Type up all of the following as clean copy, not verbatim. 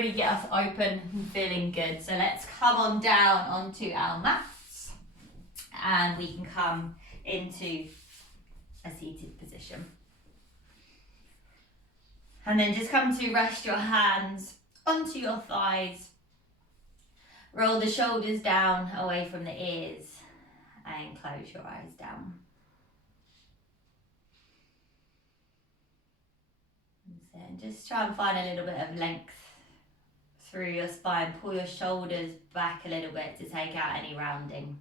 really get us open and feeling good. So let's come on down onto our mats and we can come into a seated position. And then just come to rest your hands onto your thighs. Roll the shoulders down away from the ears and close your eyes down. And just try and find a little bit of length through your spine. Pull your shoulders back a little bit to take out any rounding.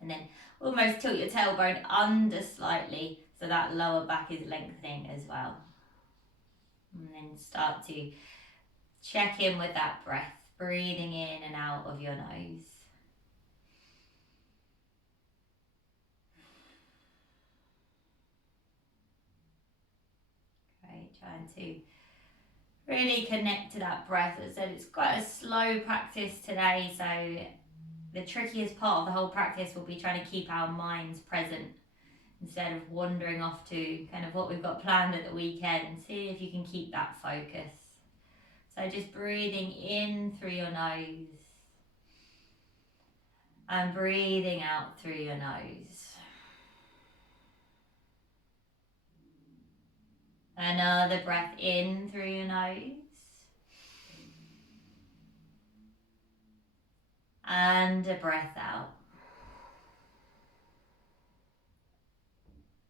And then almost tilt your tailbone under slightly so that lower back is lengthening as well. And then start to check in with that breath, breathing in and out of your nose. Great, trying to really connect to that breath. As I said, it's quite a slow practice today, so the trickiest part of the whole practice will be trying to keep our minds present instead of wandering off to kind of what we've got planned at the weekend. See if you can keep that focus. So just breathing in through your nose and breathing out through your nose. Another breath in through your nose. And a breath out.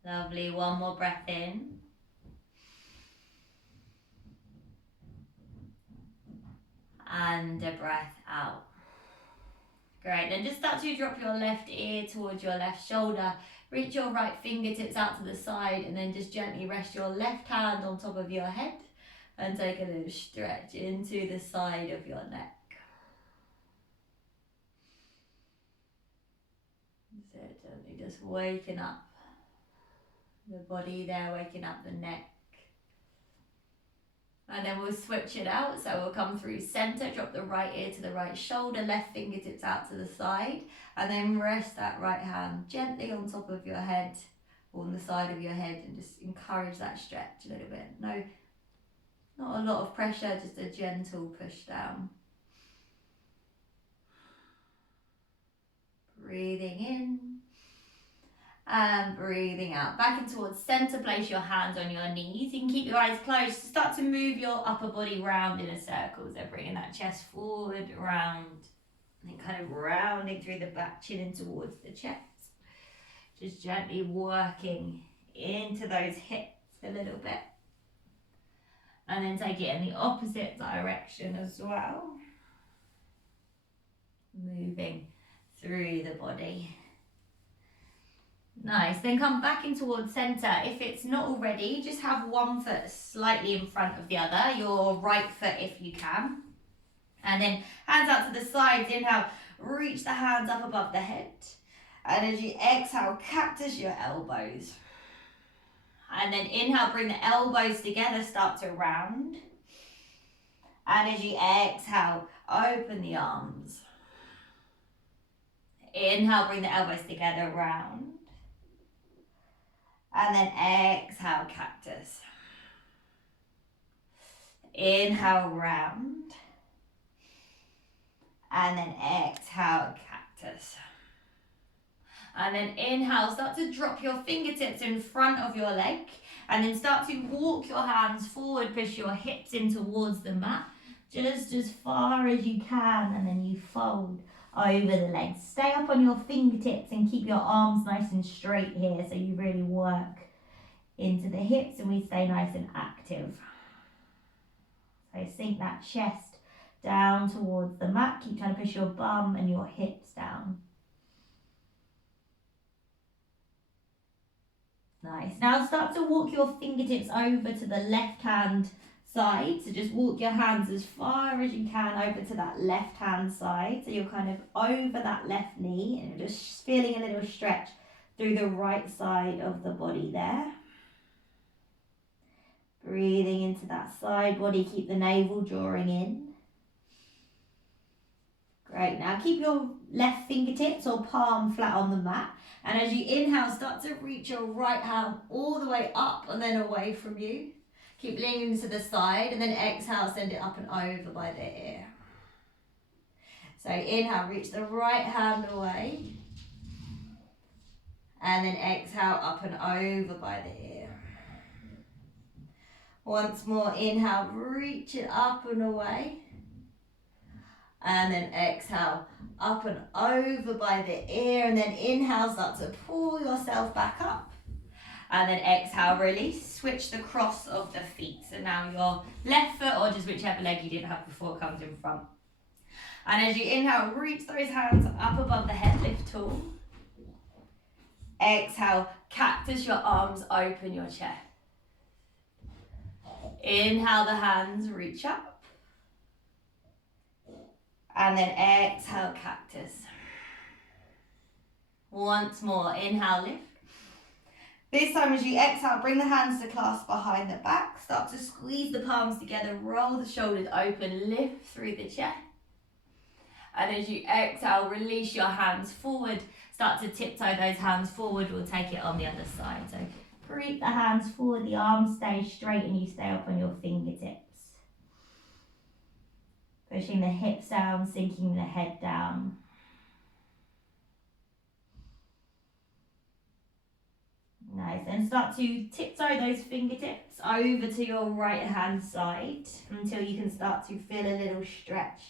Lovely, one more breath in. And a breath out. Great, then just start to drop your left ear towards your left shoulder. Reach your right fingertips out to the side and then just gently rest your left hand on top of your head and take a little stretch into the side of your neck. So gently just waking up the body there, waking up the neck. And then we'll switch it out. So we'll come through center, drop the right ear to the right shoulder, left fingertips out to the side, and then rest that right hand gently on top of your head or on the side of your head and just encourage that stretch a little bit. No, not a lot of pressure, just a gentle push down. Breathing in. And breathing out. Back in towards center, place your hands on your knees. You can keep your eyes closed. Start to move your upper body round in a circle. So bringing that chest forward, round, and kind of rounding through the back, chin in towards the chest. Just gently working into those hips a little bit. And then take it in the opposite direction as well. Moving through the body. Nice, then come back in towards center. If it's not already, just have one foot slightly in front of the other, your right foot if you can. And then hands out to the sides, inhale, reach the hands up above the head. And as you exhale, cactus your elbows. And then inhale, bring the elbows together, start to round. And as you exhale, open the arms. Inhale, bring the elbows together, round. And then exhale, cactus. Inhale, round. And then exhale, cactus. And then inhale, start to drop your fingertips in front of your leg. And then start to walk your hands forward, push your hips in towards the mat. Just as far as you can, and then you fold over the legs. Stay up on your fingertips and keep your arms nice and straight here so you really work into the hips and we stay nice and active. So sink that chest down towards the mat. Keep trying to push your bum and your hips down. Nice. Now start to walk your fingertips over to the left hand side. So just walk your hands as far as you can over to that left hand side. So you're kind of over that left knee and you're just feeling a little stretch through the right side of the body there. Breathing into that side body, keep the navel drawing in. Great, now keep your left fingertips or palm flat on the mat. And as you inhale, start to reach your right hand all the way up and then away from you. Keep leaning to the side, and then exhale, send it up and over by the ear. So inhale, reach the right hand away. And then exhale, up and over by the ear. Once more, inhale, reach it up and away. And then exhale, up and over by the ear. And then inhale, start to pull yourself back up. And then exhale, release. Switch the cross of the feet. So now your left foot, or just whichever leg you didn't have before, comes in front. And as you inhale, reach those hands up above the head, lift tall. Exhale, cactus your arms, open your chest. Inhale the hands, reach up. And then exhale, cactus. Once more, inhale, lift. This time as you exhale, bring the hands to clasp behind the back. Start to squeeze the palms together, roll the shoulders open, lift through the chest. And as you exhale, release your hands forward. Start to tiptoe those hands forward. We'll take it on the other side. So creep the hands forward, the arms stay straight and you stay up on your fingertips. Pushing the hips down, sinking the head down. Nice, and start to tiptoe those fingertips over to your right hand side until you can start to feel a little stretch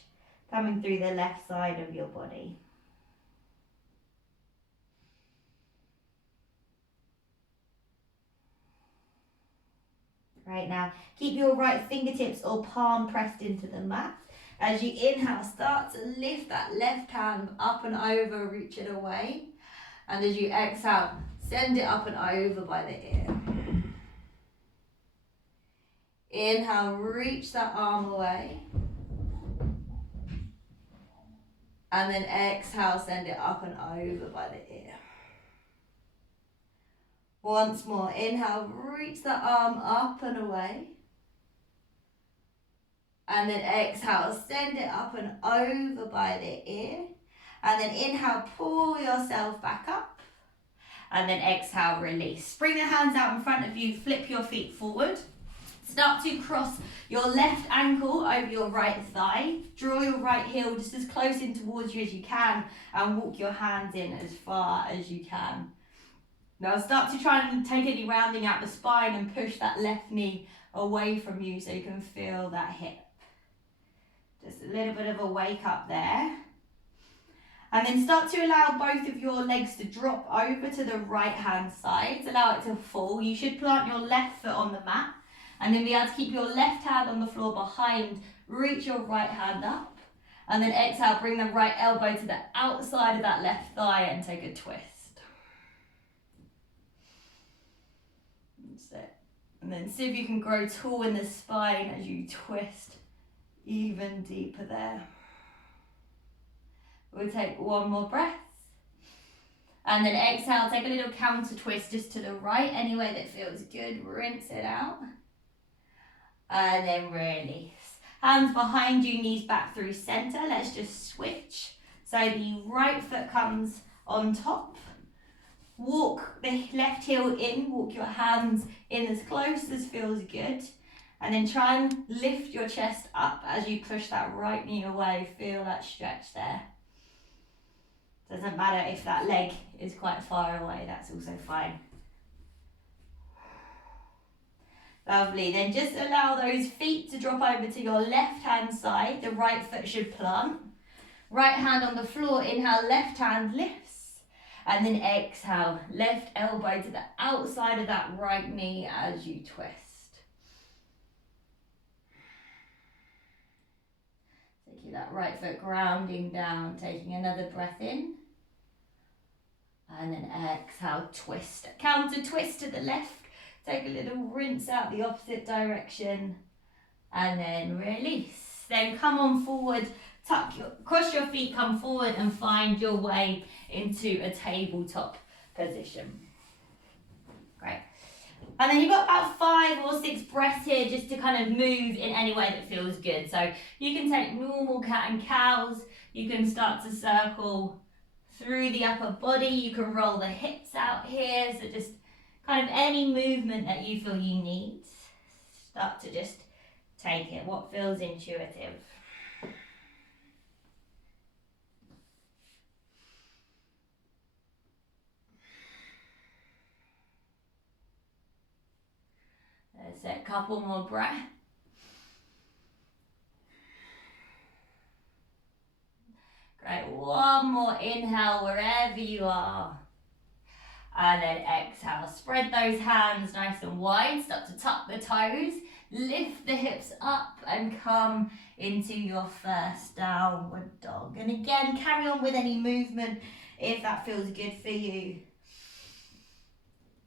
coming through the left side of your body. Right, now, keep your right fingertips or palm pressed into the mat. As you inhale, start to lift that left hand up and over, reach it away. And as you exhale, send it up and over by the ear. Inhale, reach that arm away. And then exhale, send it up and over by the ear. Once more, inhale, reach the arm up and away. And then exhale, send it up and over by the ear. And then inhale, pull yourself back up. And then exhale, release. Bring the hands out in front of you, flip your feet forward. Start to cross your left ankle over your right thigh. Draw your right heel just as close in towards you as you can and walk your hands in as far as you can. Now start to try and take any rounding out the spine and push that left knee away from you so you can feel that hip. Just a little bit of a wake up there. And then start to allow both of your legs to drop over to the right hand side. Allow it to fall. You should plant your left foot on the mat and then be able to keep your left hand on the floor behind. Reach your right hand up and then exhale, bring the right elbow to the outside of that left thigh and take a twist. That's it. And then see if you can grow tall in the spine as you twist even deeper there. We'll take one more breath. And then exhale, take a little counter twist just to the right, any way that feels good. Rinse it out. And then release. Hands behind you, knees back through center. Let's just switch. So the right foot comes on top. Walk the left heel in, walk your hands in as close as feels good. And then try and lift your chest up as you push that right knee away. Feel that stretch there. Doesn't matter if that leg is quite far away, that's also fine. Lovely, then just allow those feet to drop over to your left hand side. The right foot should plant. Right hand on the floor, inhale, left hand lifts. And then exhale, left elbow to the outside of that right knee as you twist. Taking that right foot grounding down, taking another breath in. And then exhale, twist. Counter twist to the left. Take a little rinse out the opposite direction. And then release. Then come on forward, cross your feet, come forward and find your way into a tabletop position. Great. And then you've got about 5 or 6 breaths here just to kind of move in any way that feels good. So you can take normal cat and cows. You can start to circle through the upper body. You can roll the hips out here. So just kind of any movement that you feel you need. Start to just take it, what feels intuitive. That's it, couple more breaths. Great, one more inhale wherever you are. And then exhale, spread those hands nice and wide, start to tuck the toes, lift the hips up and come into your first downward dog. And again, carry on with any movement if that feels good for you.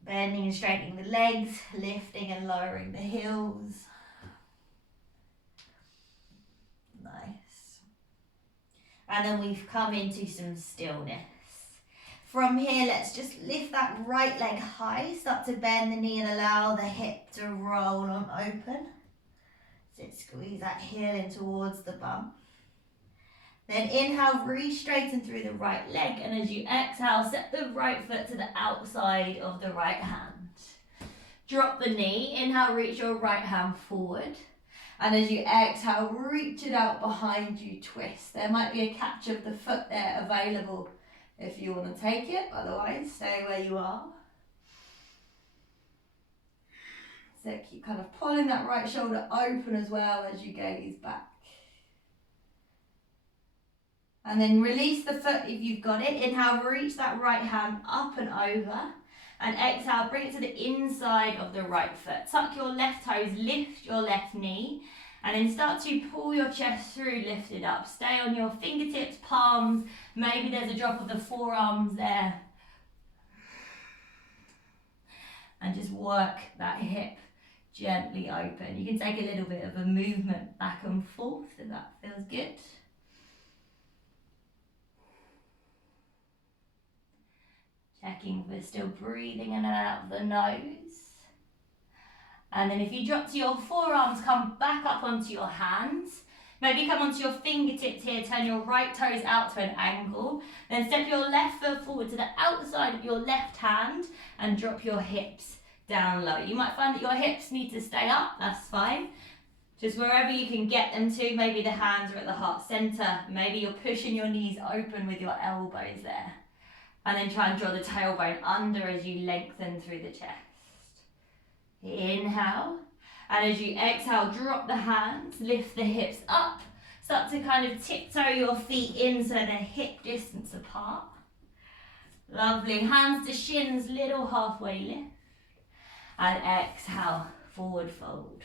Bending and straightening the legs, lifting and lowering the heels. Nice. And then we've come into some stillness. From here, let's just lift that right leg high, start to bend the knee and allow the hip to roll on open. Sit, squeeze that heel in towards the bum. Then inhale, re-straighten through the right leg, and as you exhale, set the right foot to the outside of the right hand. Drop the knee, inhale, reach your right hand forward. And as you exhale, reach it out behind you, twist. There might be a catch of the foot there available if you want to take it, otherwise stay where you are. So keep kind of pulling that right shoulder open as well as you gaze back. And then release the foot if you've got it. Inhale, reach that right hand up and over. And exhale, bring it to the inside of the right foot. Tuck your left toes, lift your left knee. And then start to pull your chest through, lift it up. Stay on your fingertips, palms. Maybe there's a drop of the forearms there. And just work that hip gently open. You can take a little bit of a movement back and forth if that feels good. Checking if we're still breathing in and out of the nose. And then if you drop to your forearms, come back up onto your hands. Maybe come onto your fingertips here, turn your right toes out to an angle. Then step your left foot forward to the outside of your left hand and drop your hips down low. You might find that your hips need to stay up, that's fine. Just wherever you can get them to, maybe the hands are at the heart center. Maybe you're pushing your knees open with your elbows there. And then try and draw the tailbone under as you lengthen through the chest. Inhale, and as you exhale, drop the hands, lift the hips up, start to kind of tiptoe your feet in so they're hip distance apart. Lovely, hands to shins, little halfway lift, and exhale, forward fold.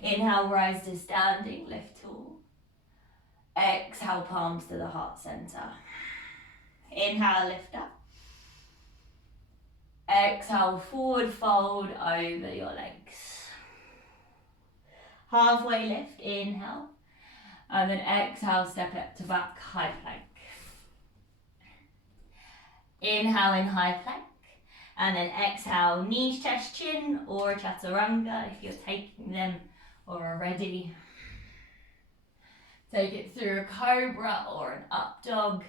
Inhale, rise to standing, lift tall. Exhale, palms to the heart center. Inhale, lift up. Exhale, forward fold over your legs. Halfway lift, inhale. And then exhale, step up to back, high plank. Inhale in high plank. And then exhale, knees, chest, chin, or chaturanga if you're taking them or are ready. Take it through a cobra or an up dog.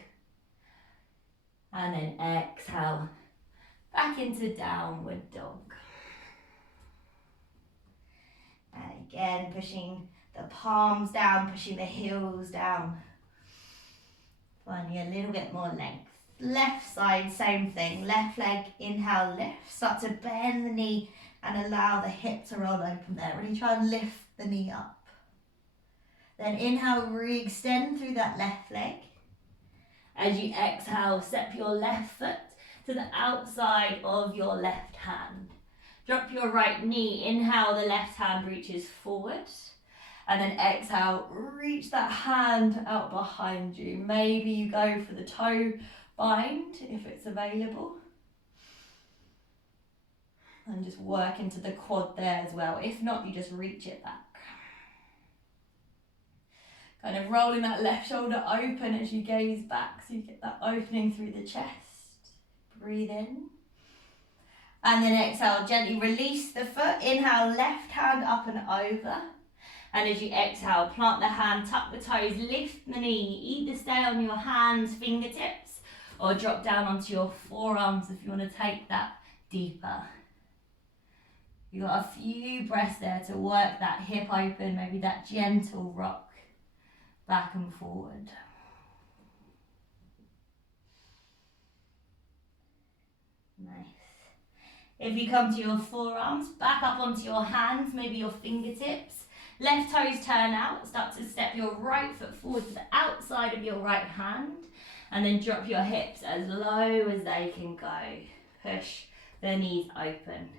And then exhale. Back into downward dog. And again, pushing the palms down, pushing the heels down. Finding a little bit more length. Left side, same thing. Left leg, inhale, lift. Start to bend the knee and allow the hip to roll open there. Really try and lift the knee up. Then inhale, re-extend through that left leg. As you exhale, step your left foot to the outside of your left hand. Drop your right knee, inhale, the left hand reaches forward. And then exhale, reach that hand out behind you. Maybe you go for the toe bind if it's available. And just work into the quad there as well. If not, you just reach it back. Kind of rolling that left shoulder open as you gaze back so you get that opening through the chest. Breathe in. And then exhale, gently release the foot. Inhale, left hand up and over. And as you exhale, plant the hand, tuck the toes, lift the knee. Either stay on your hands, fingertips, or drop down onto your forearms if you want to take that deeper. You've got a few breaths there to work that hip open, maybe that gentle rock back and forward. Nice. If you come to your forearms, back up onto your hands, maybe your fingertips. Left toes turn out, start to step your right foot forward to the outside of your right hand, and then drop your hips as low as they can go. Push the knees open.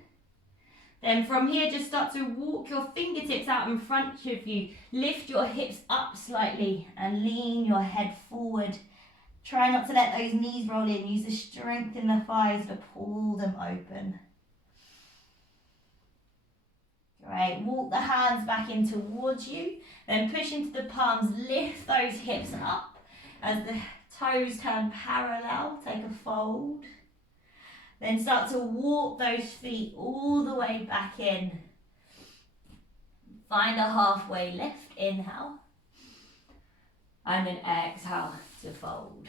Then from here, just start to walk your fingertips out in front of you. Lift your hips up slightly and lean your head forward. Try not to let those knees roll in. Use the strength in the thighs to pull them open. Great. Walk the hands back in towards you. Then push into the palms. Lift those hips up as the toes turn parallel. Take a fold. Then start to walk those feet all the way back in. Find a halfway lift. Inhale. And then exhale to fold.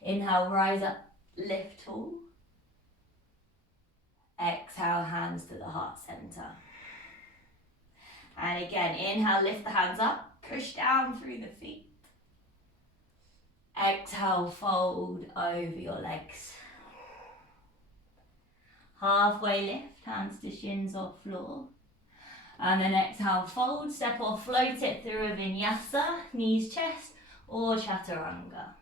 Inhale, rise up, lift tall. Exhale, hands to the heart center. And again, inhale, lift the hands up, push down through the feet. Exhale, fold over your legs. Halfway lift, hands to shins or floor. And then exhale, fold, step or float it through a vinyasa, knees, chest, or chaturanga.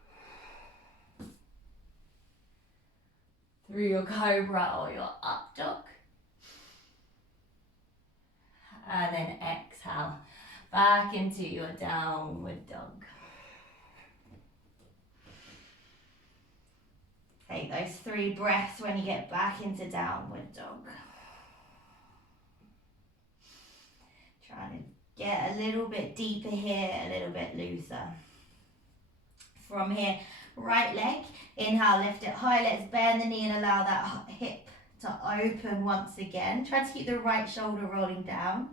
Through your cobra or your up dog. And then exhale, back into your downward dog. Take those 3 breaths when you get back into downward dog. Trying to get a little bit deeper here, a little bit looser. From here, right leg, inhale, lift it high, let's bend the knee and allow that hip to open once again. Try to keep the right shoulder rolling down.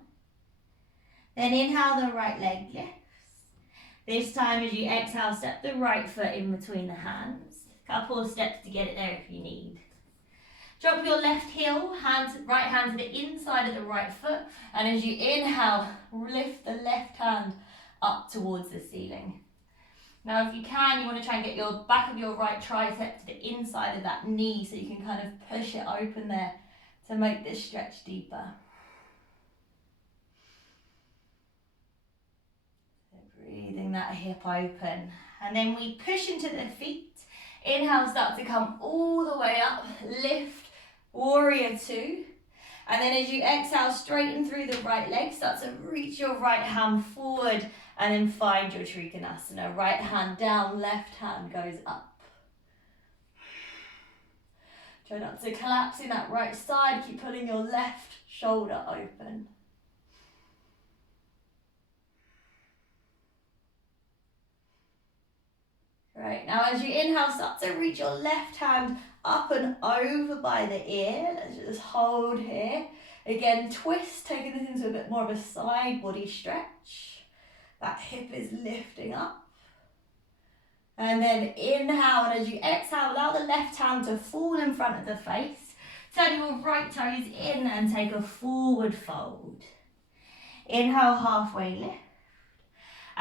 Then inhale, the right leg lifts. This time as you exhale, step the right foot in between the hands. Couple of steps to get it there if you need. Drop your left heel, right hand to the inside of the right foot, and as you inhale, lift the left hand up towards the ceiling. Now if you can, you want to try and get your back of your right tricep to the inside of that knee so you can kind of push it open there to make this stretch deeper. So breathing that hip open. And then we push into the feet. Inhale, start to come all the way up, lift, warrior 2. And then as you exhale, straighten through the right leg, start to reach your right hand forward and then find your Trikonasana. Right hand down, left hand goes up. Try not to collapse in that right side, keep pulling your left shoulder open. Right, now as you inhale, start to reach your left hand up and over by the ear. Let's just hold here. Again, twist, taking this into a bit more of a side body stretch. That hip is lifting up. And then inhale, and as you exhale, allow the left hand to fall in front of the face. Turn your right toes in and take a forward fold. Inhale, halfway lift.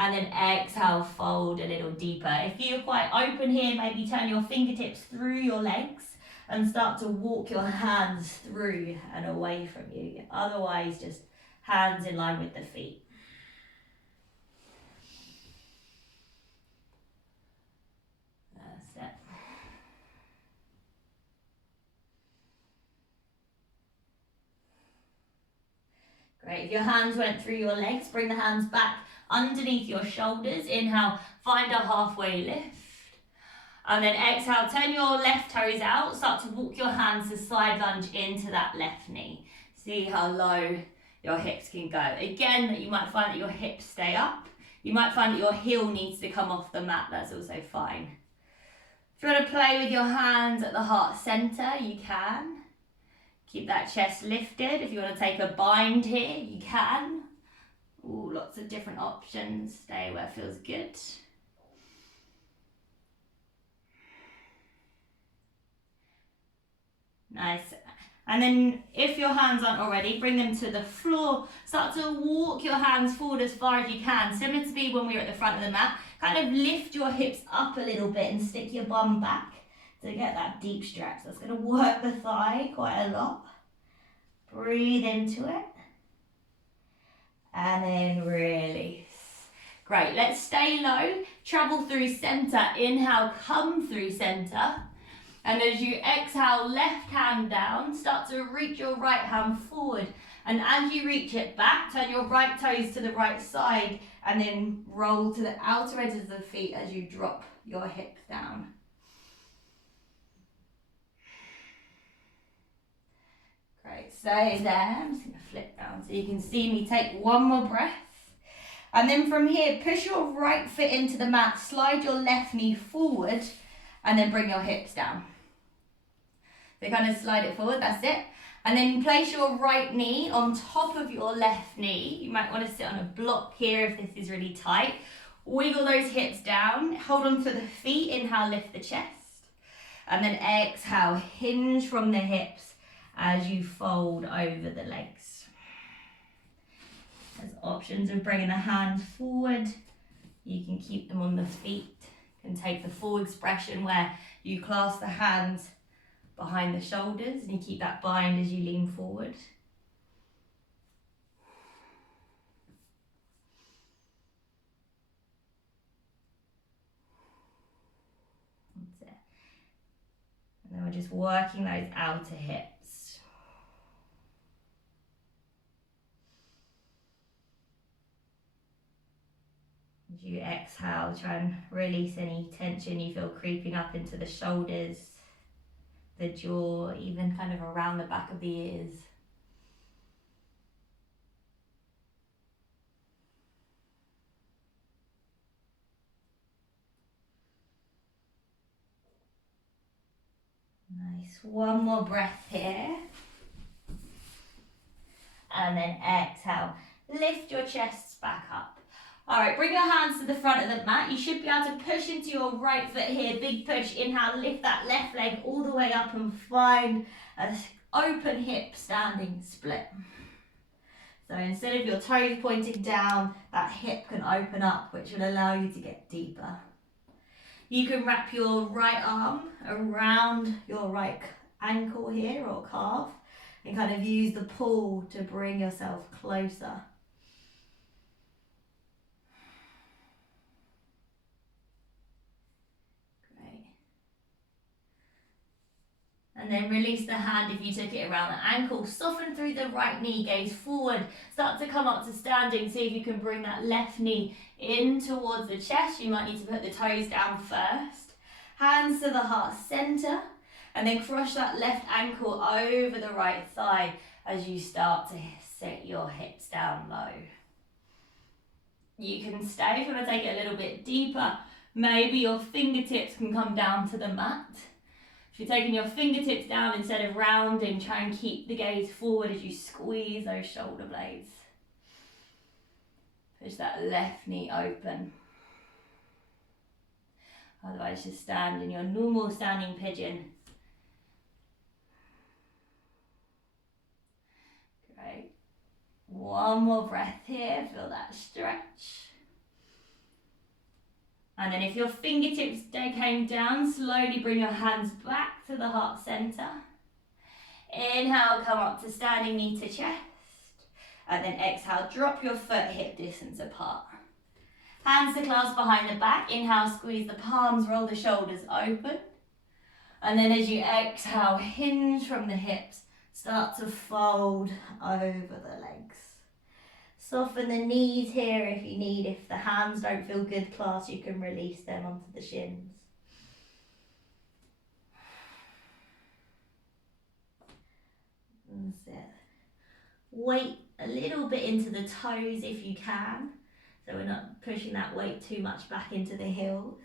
And then exhale, fold a little deeper. If you're quite open here, maybe turn your fingertips through your legs and start to walk your hands through and away from you. Otherwise, just hands in line with the feet. That's it. Great, if your hands went through your legs, bring the hands back underneath your shoulders. Inhale, find a halfway lift. And then exhale, turn your left toes out. Start to walk your hands to side lunge into that left knee. See how low your hips can go. Again, you might find that your hips stay up. You might find that your heel needs to come off the mat. That's also fine. If you want to play with your hands at the heart center, you can. Keep that chest lifted. If you want to take a bind here, you can. Ooh, lots of different options. Stay where it feels good. Nice. And then if your hands aren't already, bring them to the floor. Start to walk your hands forward as far as you can. Similar to be when we were at the front of the mat. Kind of lift your hips up a little bit and stick your bum back to get that deep stretch. That's going to work the thigh quite a lot. Breathe into it. And then release. Great, let's stay low. Travel through center. Inhale, come through center. And as you exhale, left hand down, start to reach your right hand forward. And as you reach it back, turn your right toes to the right side and then roll to the outer edges of the feet as you drop your hips down. Great, stay there. I'm just going to flip down so you can see me take one more breath. And then from here, push your right foot into the mat, slide your left knee forward, and then bring your hips down. So kind of slide it forward, that's it. And then place your right knee on top of your left knee. You might want to sit on a block here if this is really tight. Wiggle those hips down, hold on to the feet, inhale, lift the chest. And then exhale, hinge from the hips as you fold over the legs. There's options of bringing the hands forward. You can keep them on the feet. You can take the full expression where you clasp the hands behind the shoulders and you keep that bind as you lean forward. That's it. And then we're just working those outer hips. As you exhale, try and release any tension you feel creeping up into the shoulders, the jaw, even kind of around the back of the ears. Nice, one more breath here. And then exhale, lift your chests back up. All right, bring your hands to the front of the mat. You should be able to push into your right foot here. Big push, inhale, lift that left leg all the way up and find an open hip standing split. So instead of your toes pointing down, that hip can open up, which will allow you to get deeper. You can wrap your right arm around your right ankle here or calf and kind of use the pull to bring yourself closer. And then release the hand if you took it around the ankle. Soften through the right knee, gaze forward. Start to come up to standing. See if you can bring that left knee in towards the chest. You might need to put the toes down first. Hands to the heart center. And then crush that left ankle over the right thigh as you start to set your hips down low. You can stay if you want to take it a little bit deeper. Maybe your fingertips can come down to the mat. If you're taking your fingertips down instead of rounding, try and keep the gaze forward as you squeeze those shoulder blades. Push that left knee open. Otherwise, just stand in your normal standing pigeon. Great. One more breath here, feel that stretch. And then if your fingertips came down, slowly bring your hands back to the heart center. Inhale, come up to standing knee to chest. And then exhale, drop your foot hip distance apart. Hands to clasp behind the back. Inhale, squeeze the palms, roll the shoulders open. And then as you exhale, hinge from the hips. Start to fold over the legs. Soften the knees here if you need. If the hands don't feel good, class, you can release them onto the shins. That's it. Weight a little bit into the toes if you can, so we're not pushing that weight too much back into the heels.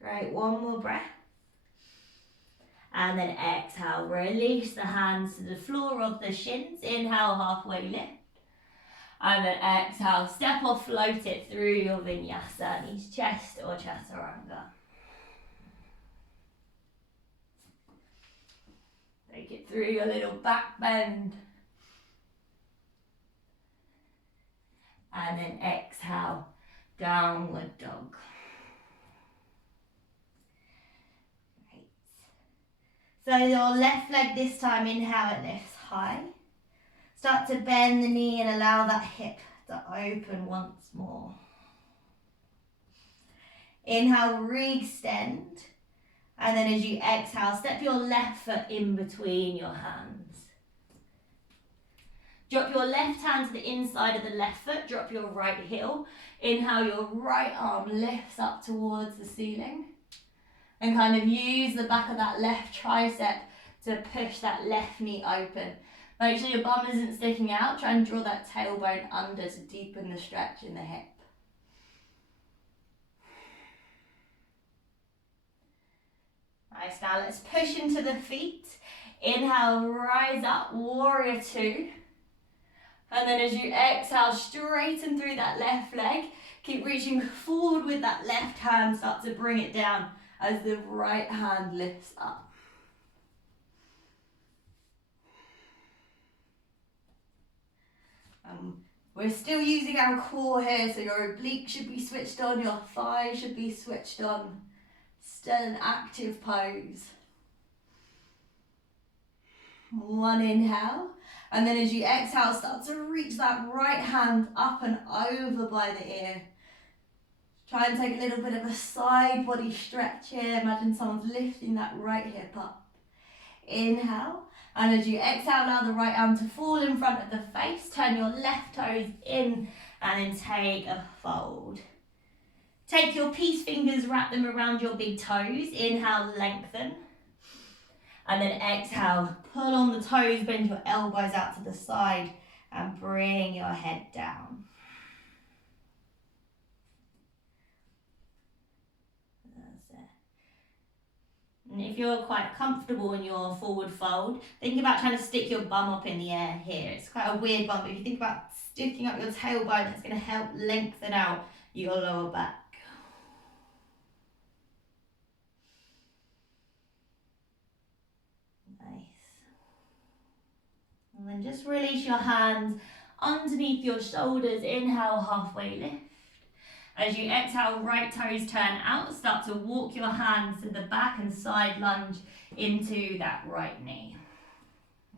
Great, one more breath. And then exhale, release the hands to the floor of the shins. Inhale, halfway lift. And then exhale, step or float it through your vinyasa, knees, chest or chaturanga. Take it through your little back bend. And then exhale, downward dog. Great. So your left leg this time, inhale, it lifts high. Start to bend the knee and allow that hip to open once more. Inhale, re-extend. And then as you exhale, step your left foot in between your hands. Drop your left hand to the inside of the left foot, drop your right heel. Inhale, your right arm lifts up towards the ceiling. And kind of use the back of that left tricep to push that left knee open. Make sure your bum isn't sticking out. Try and draw that tailbone under to deepen the stretch in the hip. Nice, now let's push into the feet. Inhale, rise up, warrior two. And then as you exhale, straighten through that left leg. Keep reaching forward with that left hand, start to bring it down as the right hand lifts up. We're still using our core here, so your oblique should be switched on, your thigh should be switched on. Still an active pose. One inhale, and then as you exhale, start to reach that right hand up and over by the ear. Try and take a little bit of a side body stretch here. Imagine someone's lifting that right hip up. Inhale, and as you exhale, allow the right arm to fall in front of the face. Turn your left toes in and then take a fold. Take your peace fingers, wrap them around your big toes. Inhale, lengthen. And then exhale, pull on the toes, bend your elbows out to the side and bring your head down. That's it. And if you're quite comfortable in your forward fold, think about trying to stick your bum up in the air here. It's quite a weird one, but if you think about sticking up your tailbone, it's going to help lengthen out your lower back. And then just release your hands underneath your shoulders. Inhale, halfway lift. As you exhale, right toes turn out. Start to walk your hands to the back and side lunge into that right knee.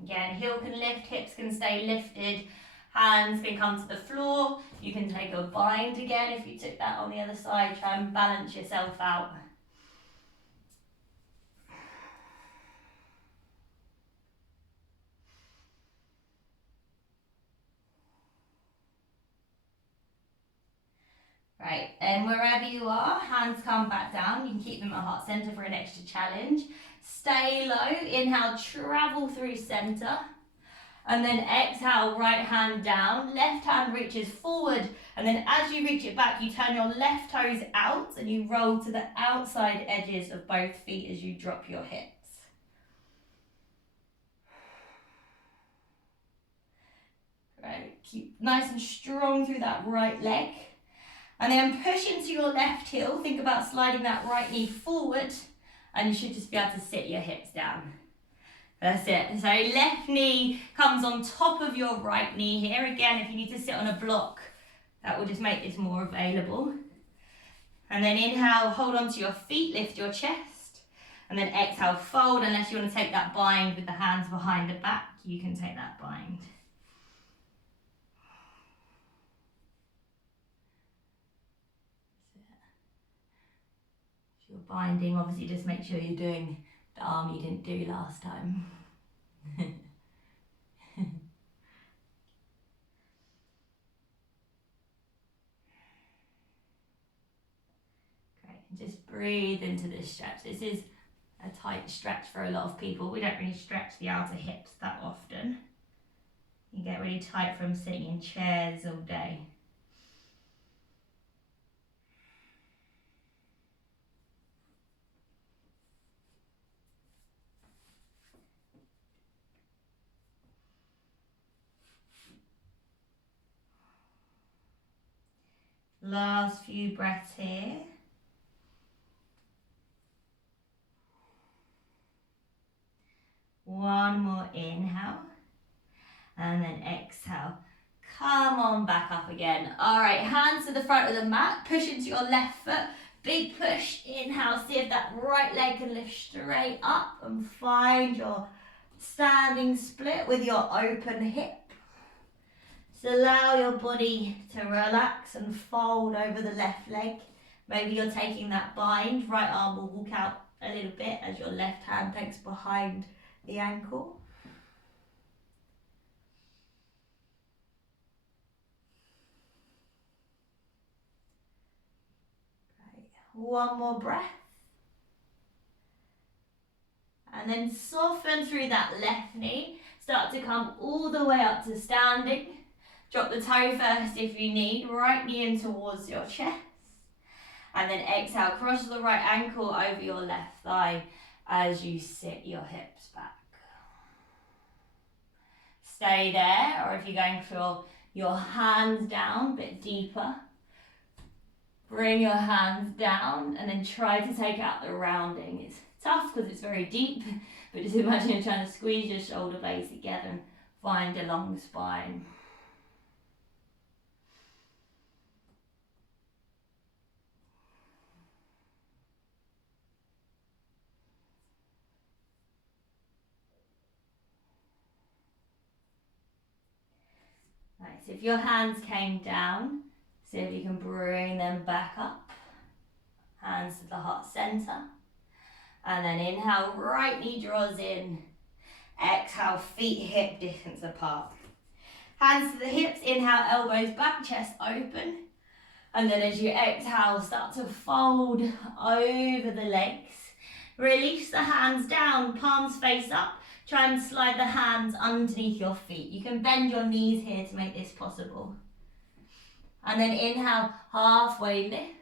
Again, heel can lift, hips can stay lifted. Hands can come to the floor. You can take a bind again if you took that on the other side. Try and balance yourself out. Right, and wherever you are, hands come back down. You can keep them at heart center for an extra challenge. Stay low. Inhale, travel through center. And then exhale, right hand down. Left hand reaches forward. And then as you reach it back, you turn your left toes out and you roll to the outside edges of both feet as you drop your hips. Right, keep nice and strong through that right leg. And then push into your left heel. Think about sliding that right knee forward and you should just be able to sit your hips down. That's it. So left knee comes on top of your right knee here. Again, if you need to sit on a block, that will just make this more available. And then inhale, hold on to your feet, lift your chest. And then exhale, fold. Unless you want to take that bind with the hands behind the back, you can take that bind. You're binding, obviously just make sure you're doing the arm you didn't do last time. Great, just breathe into this stretch. This is a tight stretch for a lot of people. We don't really stretch the outer hips that often. You get really tight from sitting in chairs all day. Last few breaths here. One more inhale. And then exhale. Come on back up again. All right, hands to the front of the mat. Push into your left foot. Big push. Inhale. See if that right leg can lift straight up and find your standing split with your open hip. So allow your body to relax and fold over the left leg. Maybe you're taking that bind. Right arm will walk out a little bit as your left hand takes behind the ankle. One more breath. And then soften through that left knee. Start to come all the way up to standing. Drop the toe first if you need. Right knee in towards your chest. And then exhale, cross the right ankle over your left thigh as you sit your hips back. Stay there, or if you're going for your hands down a bit deeper, bring your hands down and then try to take out the rounding. It's tough because it's very deep, but just imagine you're trying to squeeze your shoulder blades together and find a long spine. Nice. If your hands came down, see if you can bring them back up. Hands to the heart center. And then inhale, right knee draws in. Exhale, feet hip distance apart. Hands to the hips, inhale, elbows back, chest open. And then as you exhale, start to fold over the legs. Release the hands down, palms face up. Try and slide the hands underneath your feet. You can bend your knees here to make this possible. And then inhale, halfway lift.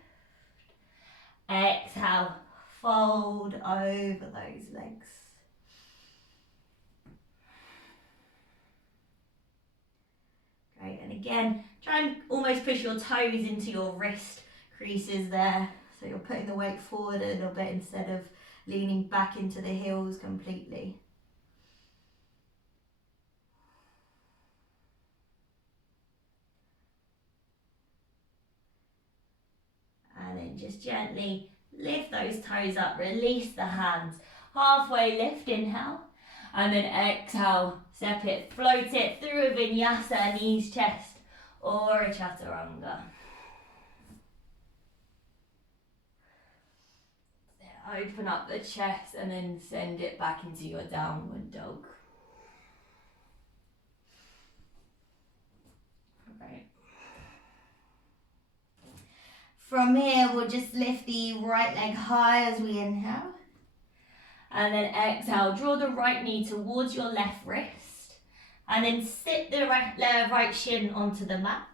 Exhale, fold over those legs. Great, and again, try and almost push your toes into your wrist creases there. So you're putting the weight forward a little bit instead of leaning back into the heels completely. And then just gently lift those toes up, release the hands. Halfway lift, inhale. And then exhale, step it, float it through a vinyasa, knees, chest, or a chaturanga. Then open up the chest and then send it back into your downward dog. Right. From here, we'll just lift the right leg high as we inhale. And then exhale, draw the right knee towards your left wrist. And then sit the right shin onto the mat.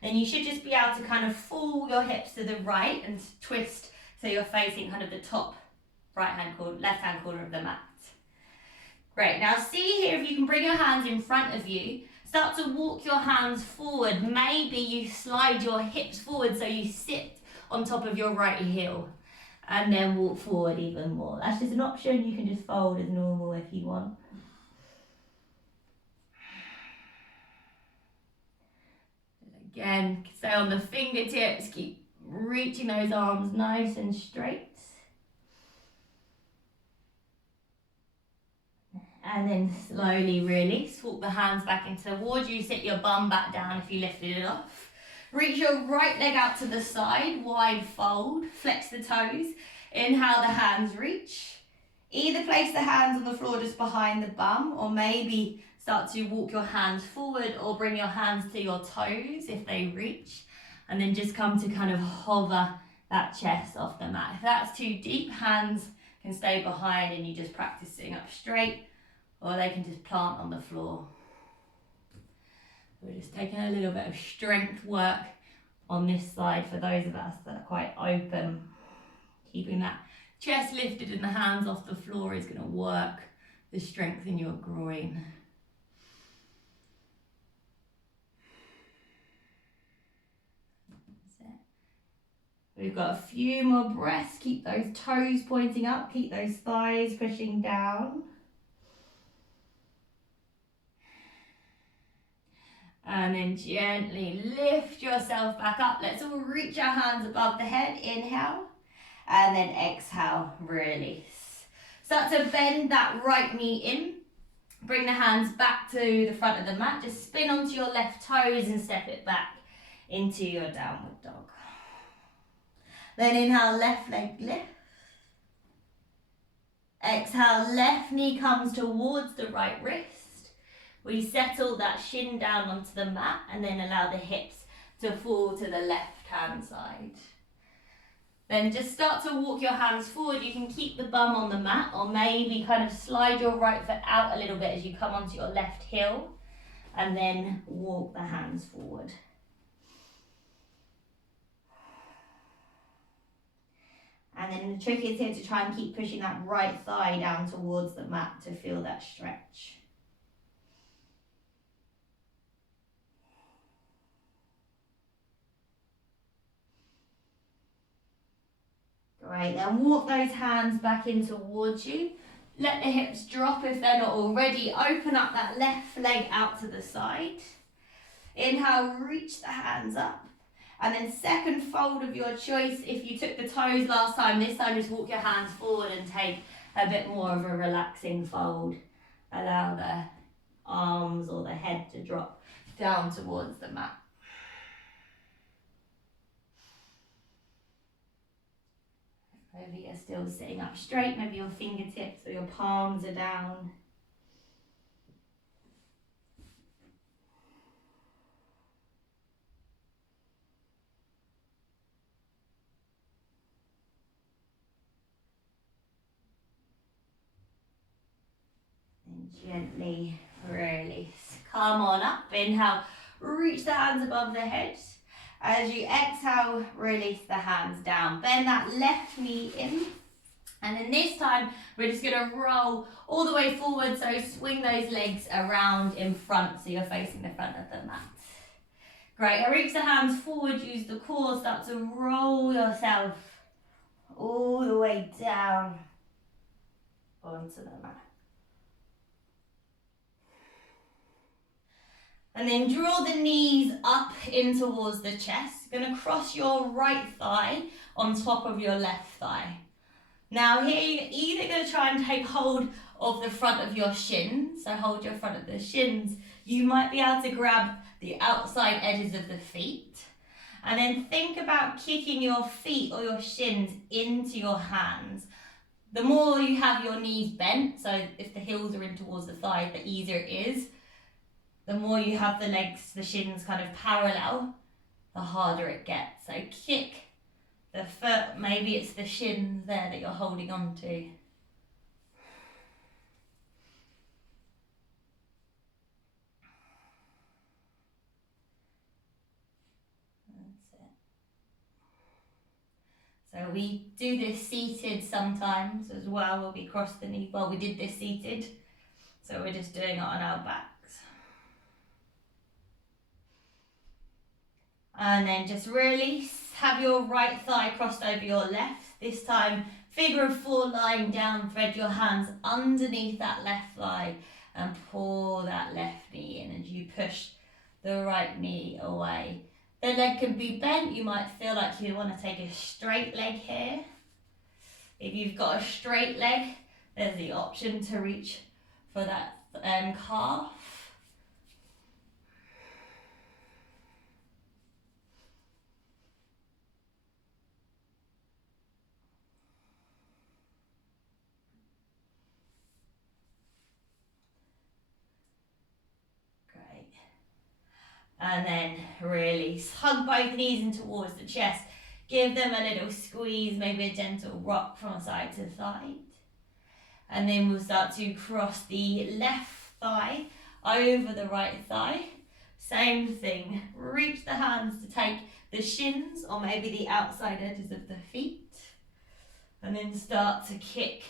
Then you should just be able to kind of fall your hips to the right and twist so you're facing kind of the top left hand corner of the mat. Great, now see here if you can bring your hands in front of you. Start to walk your hands forward. Maybe you slide your hips forward so you sit on top of your right heel. And then walk forward even more. That's just an option. You can just fold as normal if you want. Again, stay on the fingertips. Keep reaching those arms nice and straight. And then slowly release. Walk the hands back in towards you. Sit your bum back down if you lifted it off. Reach your right leg out to the side. Wide fold. Flex the toes. Inhale, the hands reach. Either place the hands on the floor just behind the bum, or maybe start to walk your hands forward or bring your hands to your toes if they reach. And then just come to kind of hover that chest off the mat. If that's too deep, hands can stay behind and you just practice sitting up straight, or they can just plant on the floor. We're just taking a little bit of strength work on this side for those of us that are quite open. Keeping that chest lifted and the hands off the floor is going to work the strength in your groin. That's it. We've got a few more breaths. Keep those toes pointing up. Keep those thighs pushing down. And then gently lift yourself back up. Let's all reach our hands above the head. Inhale. And then exhale, release. Start to bend that right knee in. Bring the hands back to the front of the mat. Just spin onto your left toes and step it back into your downward dog. Then inhale, left leg lift. Exhale, left knee comes towards the right wrist. We settle that shin down onto the mat and then allow the hips to fall to the left hand side. Then just start to walk your hands forward. You can keep the bum on the mat or maybe kind of slide your right foot out a little bit as you come onto your left heel and then walk the hands forward. And then the trick is here to try and keep pushing that right thigh down towards the mat to feel that stretch. Great, then walk those hands back in towards you. Let the hips drop if they're not already. Open up that left leg out to the side. Inhale, reach the hands up. And then second fold of your choice. If you took the toes last time, this time just walk your hands forward and take a bit more of a relaxing fold. Allow the arms or the head to drop down towards the mat. Maybe you're still sitting up straight, maybe your fingertips or your palms are down. And gently release. Come on up, inhale, reach the hands above the head. As you exhale, release the hands down. Bend that left knee in. And then this time, we're just going to roll all the way forward. So swing those legs around in front so you're facing the front of the mat. Great. Reach the hands forward. Use the core. Start to roll yourself all the way down onto the mat. And then draw the knees up in towards the chest. You're going to cross your right thigh on top of your left thigh. Now here you're either going to try and take hold of the front of your shins, so hold your front of the shins. You might be able to grab the outside edges of the feet. And then think about kicking your feet or your shins into your hands. The more you have your knees bent, so if the heels are in towards the thighs, the easier it is. The more you have the legs, the shins kind of parallel, the harder it gets. So kick the foot, maybe it's the shins there that you're holding on to. That's it. So we do this seated sometimes as well, where we cross the knee. Well, we did this seated, so we're just doing it on our backs. And then just release. Have your right thigh crossed over your left. This time, figure of four lying down. Thread your hands underneath that left thigh and pull that left knee in as you push the right knee away. The leg can be bent. You might feel like you want to take a straight leg here. If you've got a straight leg, there's the option to reach for that calf. And then release. Hug both knees in towards the chest. Give them a little squeeze, maybe a gentle rock from side to side. And then we'll start to cross the left thigh over the right thigh. Same thing. Reach the hands to take the shins or maybe the outside edges of the feet. And then start to kick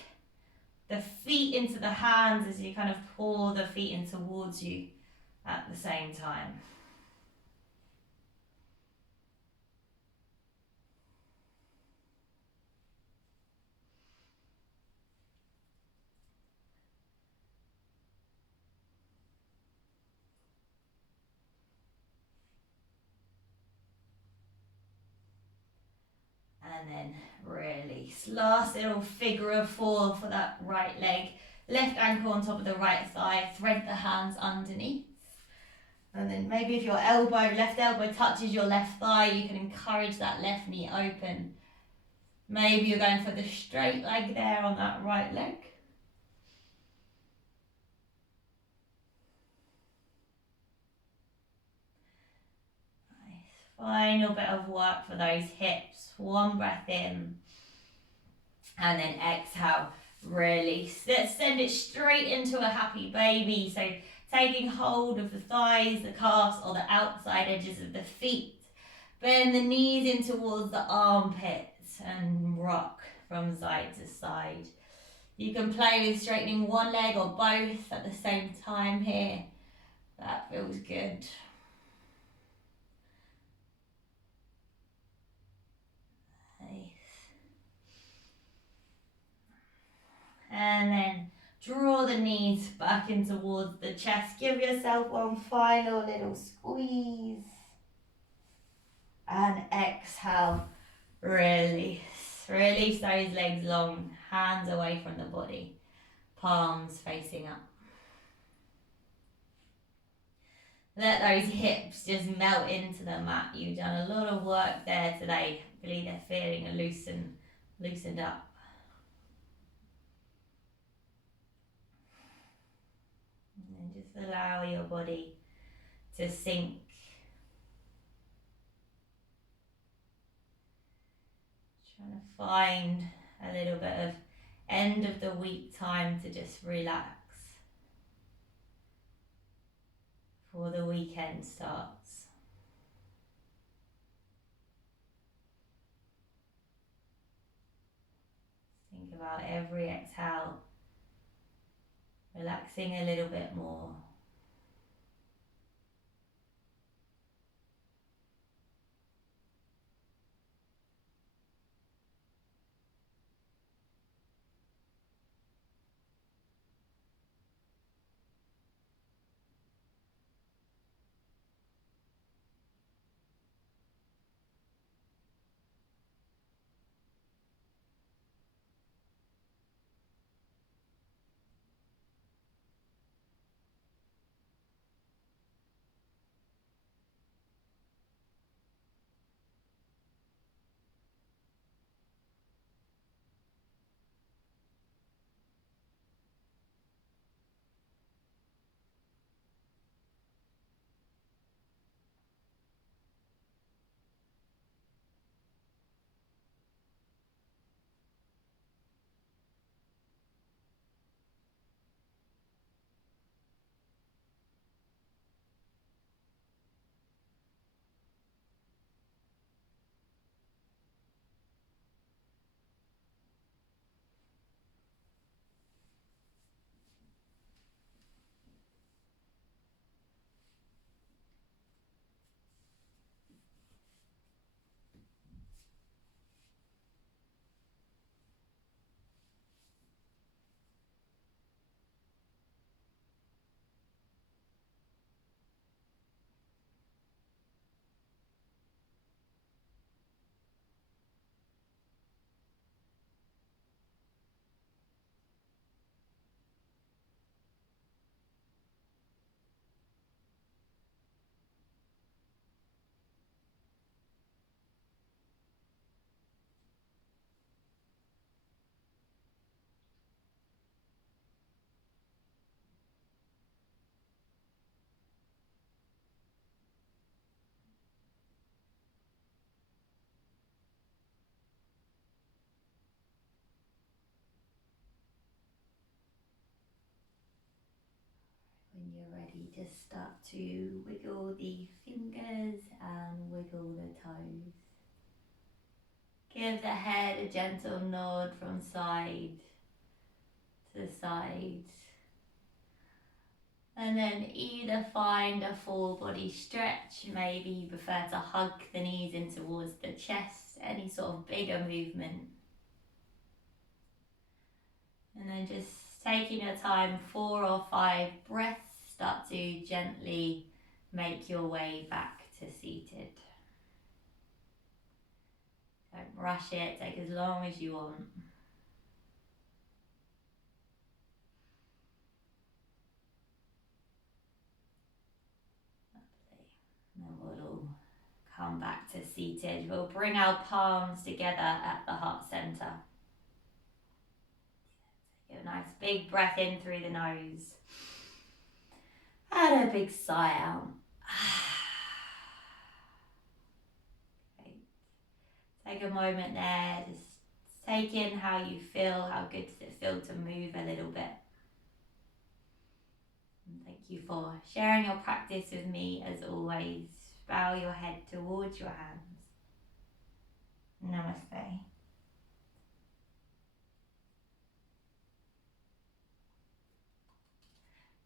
the feet into the hands as you kind of pull the feet in towards you at the same time. And then release. Last little figure of four for that right leg. Left ankle on top of the right thigh. Thread the hands underneath. And then maybe if your left elbow touches your left thigh, you can encourage that left knee open. Maybe you're going for the straight leg there on that right leg. Nice. Final bit of work for those hips. One breath in. And then exhale, release. Let's send it straight into a happy baby. So taking hold of the thighs, the calves, or the outside edges of the feet. Bend the knees in towards the armpits and rock from side to side. You can play with straightening one leg or both at the same time here. That feels good. Nice. And then draw the knees back in towards the chest. Give yourself one final little squeeze. And exhale, release. Release those legs long, hands away from the body, palms facing up. Let those hips just melt into the mat. You've done a lot of work there today. I believe they're feeling loosened up. And then just allow your body to sink. Trying to find a little bit of end of the week time to just relax before the weekend starts. Think about every exhale, relaxing a little bit more. When you're ready, just start to wiggle the fingers and wiggle the toes. Give the head a gentle nod from side to side. And then either find a full body stretch, maybe you prefer to hug the knees in towards the chest, any sort of bigger movement. And then just taking your time, 4 or 5 breaths, start to gently make your way back to seated. Don't rush it. Take as long as you want. Then we'll come back to seated. We'll bring our palms together at the heart center. Take a nice big breath in through the nose. And a big sigh out. Great. Take a moment there. Just take in how you feel. How good does it feel to move a little bit? And thank you for sharing your practice with me as always. Bow your head towards your hands. Namaste.